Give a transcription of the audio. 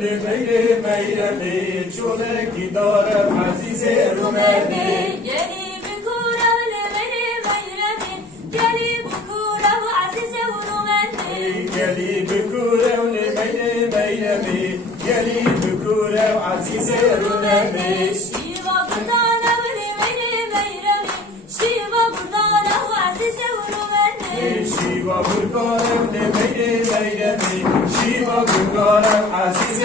لمير ميرمي شونك دارم عزيز روماني جالي بكورة ولمير ميرمي جالي بكورة وعزيز وروماني جالي بكورة ولمير ميرمي جالي بكورة وعزيز روماني شيبة بردانة ولمير ميرمي شيبة بردانة وعزيز وروماني شيبة بردانة ولمير ميرمي شيبة بردانة وعزيز